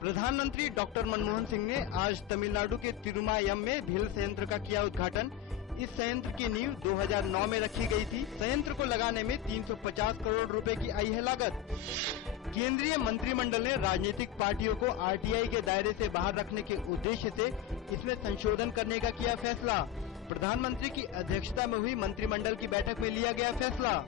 प्रधानमंत्री डॉक्टर मनमोहन सिंह ने आज तमिलनाडु के तिरुमायम में भेल संयंत्र का किया उद्घाटन। इस संयंत्र की नींव 2009 में रखी गई थी। संयंत्र को लगाने में 350 करोड़ रुपए की आई है लागत। केंद्रीय मंत्रिमंडल ने राजनीतिक पार्टियों को आरटीआई के दायरे से बाहर रखने के उद्देश्य से इसमें संशोधन करने का किया फैसला। प्रधानमंत्री की अध्यक्षता में हुई मंत्रिमंडल की बैठक में लिया गया फैसला।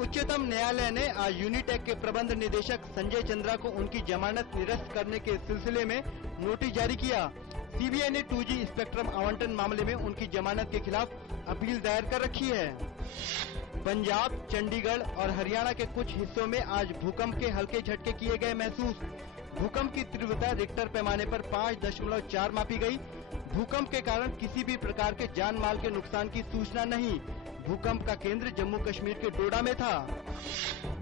उच्चतम न्यायालय ने आज यूनिटेक के प्रबंध निदेशक संजय चंद्रा को उनकी जमानत निरस्त करने के सिलसिले में नोटिस जारी किया। सीबीआई ने 2G स्पेक्ट्रम आवंटन मामले में उनकी जमानत के खिलाफ अपील दायर कर रखी है। पंजाब, चंडीगढ़ और हरियाणा के कुछ हिस्सों में आज भूकंप के हल्के झटके किए गए महसूस। भूकंप की तीव्रता रिक्टर पैमाने पर 5.4 मापी गई। भूकंप के कारण किसी भी प्रकार के जान माल के नुकसान की सूचना नहीं। भूकंप का केंद्र जम्मू कश्मीर के डोडा में था।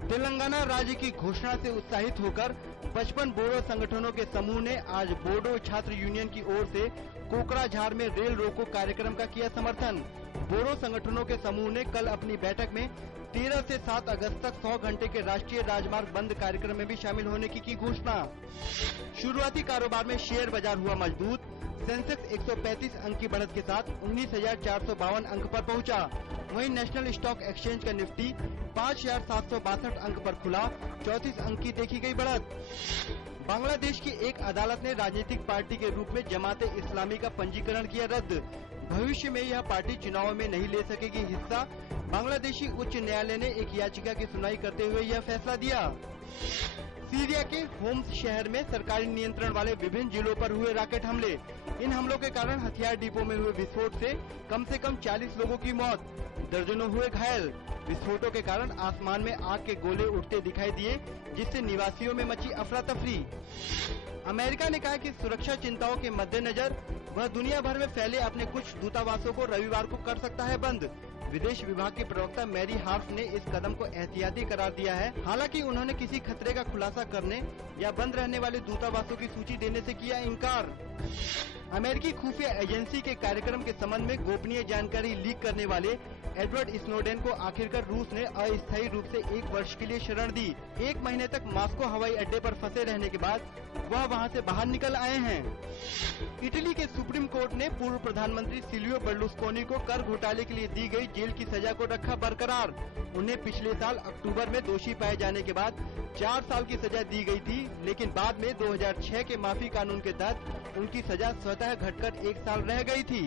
तेलंगाना राज्य की घोषणा से उत्साहित होकर 55 बोडो संगठनों के समूह ने आज बोडो छात्र यूनियन की ओर से कोकराझार में रेल रोको कार्यक्रम का किया समर्थन। बोडो संगठनों के समूह ने कल अपनी बैठक में 13 से 7 अगस्त तक 100 घंटे के राष्ट्रीय राजमार्ग बंद कार्यक्रम में भी शामिल होने की घोषणा। शुरुआती कारोबार में शेयर बाजार हुआ मजबूत। सेंसेक्स 135 अंक की बढ़त के साथ 19,452 अंक पर पहुंचा। वहीं नेशनल स्टॉक एक्सचेंज का निफ्टी 5,762 अंक पर खुला। 34 अंक की देखी गई बढ़त। बांग्लादेश की एक अदालत ने राजनीतिक पार्टी के रूप में जमाते इस्लामी का पंजीकरण किया रद्द। भविष्य में यह पार्टी चुनाव में नहीं ले सकेगी हिस्सा। बांग्लादेशी उच्च न्यायालय ने एक याचिका की सुनवाई करते हुए यह फैसला दिया। सीरिया के होम्स शहर में सरकारी नियंत्रण वाले विभिन्न जिलों पर हुए रॉकेट हमले। इन हमलों के कारण हथियार डिपो में हुए विस्फोट से कम 40 लोगों की मौत, दर्जनों हुए घायल। विस्फोटों के कारण आसमान में आग के गोले उठते दिखाई दिए, जिससे निवासियों में मची अफरा तफरी। अमेरिका ने कहा कि सुरक्षा चिंताओं के मद्देनजर वह दुनिया भर में फैले अपने कुछ दूतावासों को रविवार को कर सकता है बंद। विदेश विभाग की प्रवक्ता मैरी हार्फ ने इस कदम को एहतियाती करार दिया है। हालांकि उन्होंने किसी खतरे का खुलासा करने या बंद रहने वाले दूतावासों की सूची देने से किया इनकार। अमेरिकी खुफिया एजेंसी के कार्यक्रम के संबंध में गोपनीय जानकारी लीक करने वाले एडवर्ड स्नोडेन को आखिरकार रूस ने अस्थायी रूप से 1 वर्ष के लिए शरण दी। 1 महीने तक मॉस्को हवाई अड्डे पर फंसे रहने के बाद वह वहां से बाहर निकल आए हैं। इटली के सुप्रीम कोर्ट ने पूर्व प्रधानमंत्री सिल्वियो बर्लुस्कोनी को कर घोटाले के लिए दी गई जेल की सजा को रखा बरकरार। उन्हें पिछले साल अक्टूबर में दोषी पाए जाने के बाद 4 साल की सजा दी गई थी, लेकिन बाद में 2006 के माफी कानून के तहत उनकी सजा स्वतः घटकर 1 साल रह गई थी।